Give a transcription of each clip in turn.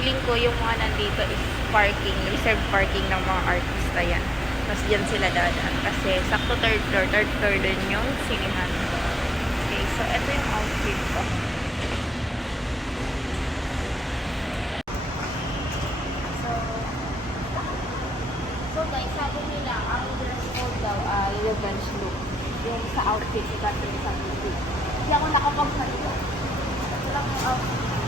feeling ko yung mga nandito is parking, reserved parking ng mga artista yan. Tapos dyan sila dadaan kasi sakto third floor, third floor din yung sinihan. Okay, so ito yung outfit ko. So, so guys, sabi nila, ang dress code daw look. Yung sa outfit Catherine sa movie. Hindi ako nakapagsalita. Ito lang yung outfit.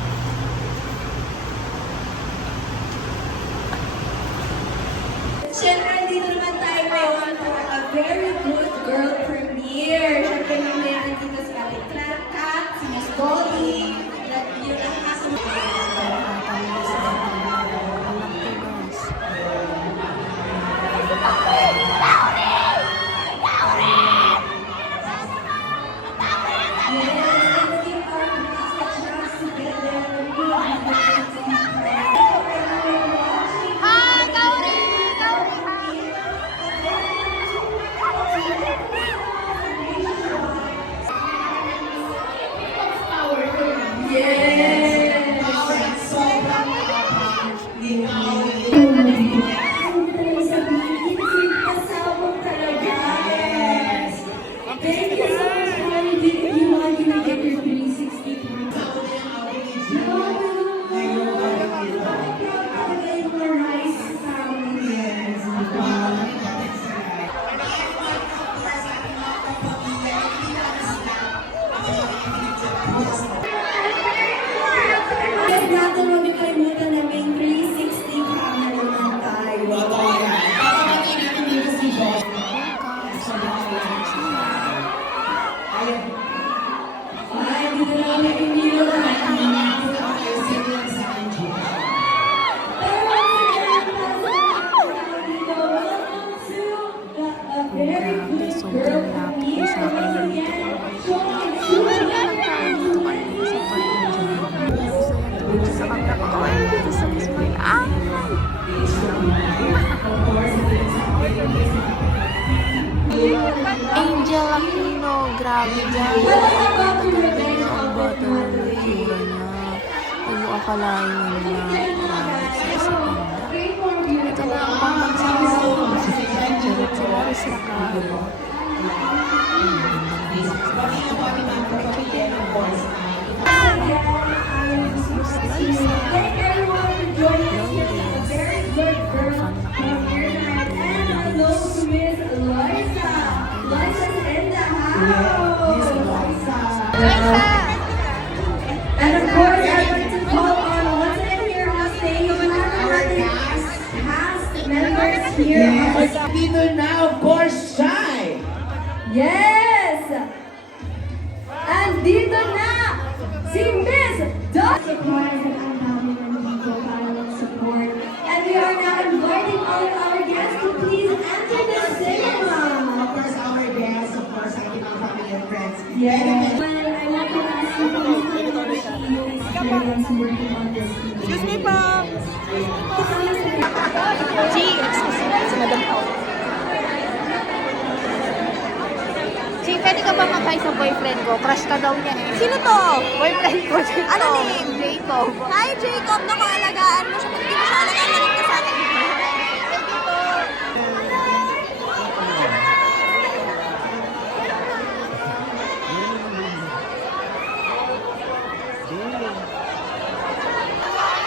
Thank akalain mo na grabe sa isang ganda. Ito na ang pambansa ko. Charot si Laris na kabo. Thank everyone Yes, dito na, of course, Shy. Yes! And dito na si Miss Dot! Surprise that I'm having nandito para mag-support. And we are now inviting all of our guests to please enter the cinema. Of course, our guests, of course, cannot family and friends. Yes. Well, I want to ask you please to share your experience working on this movie. Excuse me po! G, excuse me, si Madam Pao. G, pwede ka ba mag sa boyfriend ko? Crush ka daw niya eh. Sino to? Boyfriend ko. Ano name? Jacob. Hi, Jacob! Naku, alagaan mo siya. Kung hindi mo siya alagaan, maling ka sa akin.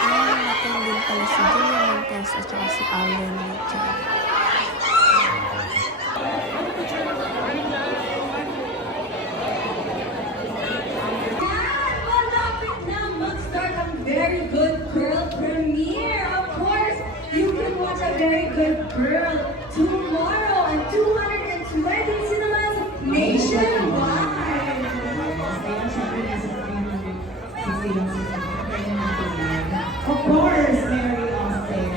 Ah, natin din pala si Julia Montes at saka si Alden Richard. Very Good Girl tomorrow at 220 cinemas nationwide. Of course, Mary Austin.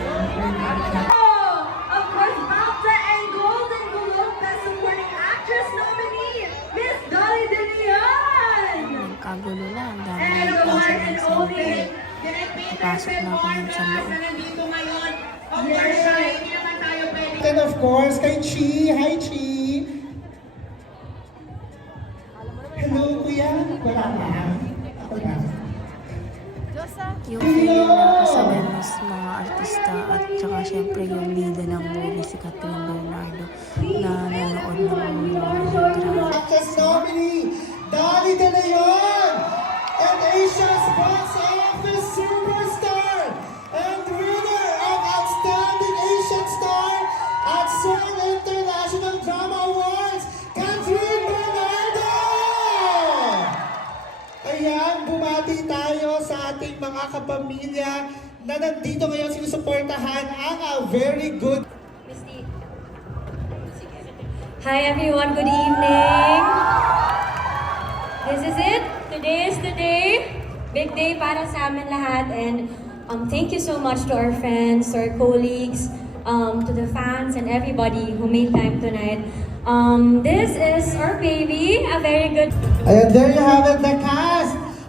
Oh, of course, BAFTA and Golden Globe Best Supporting Actress nominee, Miss Dolly De Leon. Kagulo na, ang dami And ng the one pasok and ng only, cellphone. Papasok na ako ng sa loob. And of course, kay Chi. Hi, Chi. Wala pa. Ako ba? Yung feeling na kasabay mo sa mga artista at saka syempre yung leader ng movie si Catherine Bernardo na nanonood ng movie. Actress nominee, Dali De Leon! And Asia's Box Office Superstar! Ating mga kapamilya na nandito ngayon sinusuportahan ang ah, very good Hi everyone, good evening. This is it. Today is the day. Big day para sa amin lahat and um, thank you so much to our friends, to our colleagues, um, to the fans and everybody who made time tonight. Um, this is our baby, a very good And there you have it, the cast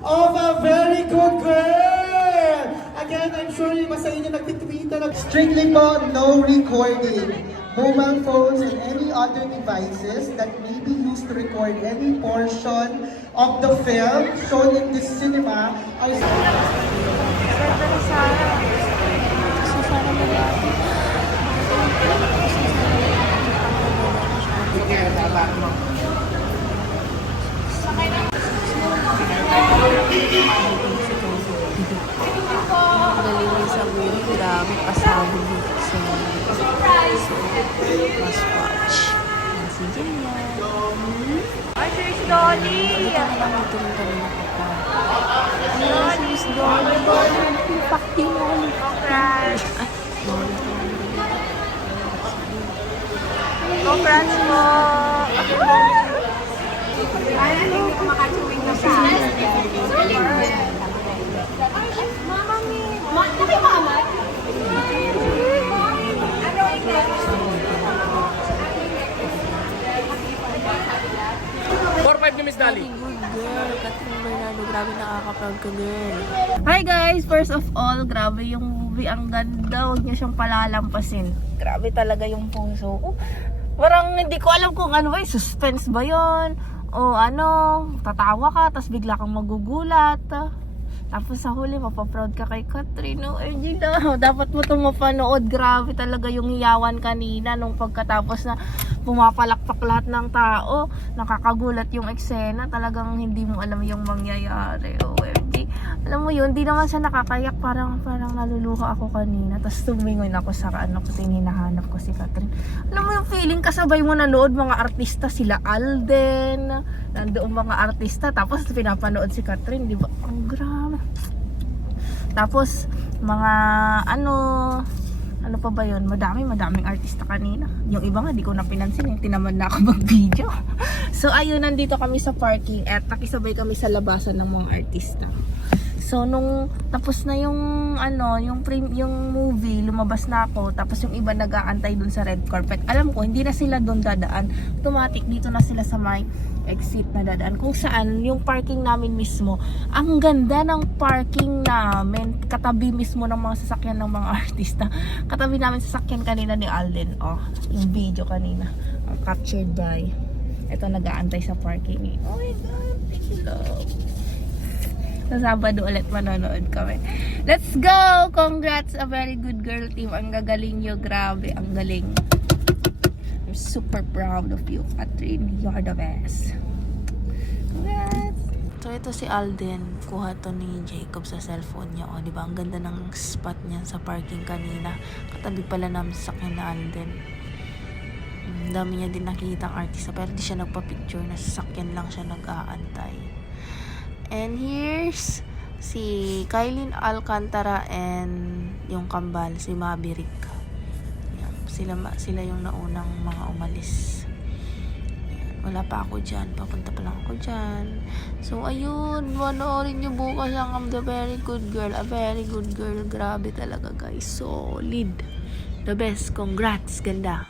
of a very good girl! Again, I'm sure yung mas sa inyo nagtitweet na Strictly po, no recording. Mobile phones and any other devices that may be used to record any portion of the film shown in this cinema are malapit. Ay, si Miss Dolly! Ano lang ito rin kanina ko pa. Ano si Miss Dolly? Dolly, fucking Dolly. Congrats! Ay, Dolly. Congrats po! Very good girl. Catherine Bernardo, grabe nakaka-proud ka girl. Hi guys! First of all, grabe yung movie. Ang ganda. Huwag niyo siyang palalampasin. Grabe talaga yung puso ko. Parang hindi ko alam kung ano ba, suspense ba yon O ano, tatawa ka, tapos bigla kang magugulat. Tapos sa huli, mapaproud ka kay Catherine. Oh, Ergina, dapat mo itong mapanood. Grabe talaga yung hiyawan kanina nung pagkatapos na pumapalakpak lahat ng tao. Nakakagulat yung eksena. Talagang hindi mo alam yung mangyayari. OMG. Alam mo yun, di naman siya nakakayak. Parang, parang naluluha ako kanina. Tapos tumingon ako sa ano ko, hinahanap ko si Catherine. Alam mo yung feeling kasabay mo nanood mga artista sila Alden. Nandoon mga artista. Tapos pinapanood si Catherine. Di ba? Ang grabe. Tapos, mga ano, ano pa ba yun? Madami, madaming artista kanina. Yung iba nga, di ko na pinansin. Yung tinamad na ako mag-video. so, ayun, nandito kami sa parking at nakisabay kami sa labasan ng mga artista. So, nung tapos na yung, ano, yung, frame, yung movie, lumabas na ako. Tapos yung iba nag-aantay dun sa red carpet. Alam ko, hindi na sila dun dadaan. Automatic, dito na sila sa may exit na dadaan. Kung saan, yung parking namin mismo, ang ganda ng parking namin. Katabi mismo ng mga sasakyan ng mga artista. Katabi namin sasakyan kanina ni Alden. Oh, yung video kanina. Oh, captured by. Ito nag-aantay sa parking. Oh my God, thank you love. Sa Sabado ulit manonood kami. Let's go! Congrats! A very good girl team. Ang gagaling nyo. Grabe, ang galing. I'm super proud of you, Catherine. You're the best. Congrats! So ito si Alden, kuha to ni Jacob sa cellphone niya. O, di ba? Ang ganda ng spot niya sa parking kanina. Katabi pala namin sa sakyan na Alden. Dami niya din nakikita ang artista pero di siya nagpa-picture na sasakyan lang siya nag-aantay. And here's si Kailin Alcantara and yung kambal, si Maverick. Yan, sila, sila yung naunang mga umalis. Yan, wala pa ako dyan. Papunta pa lang ako dyan. So, ayun. Manoorin nyo bukas ang I'm the very good girl. A very good girl. Grabe talaga, guys. Solid. The best. Congrats. Ganda.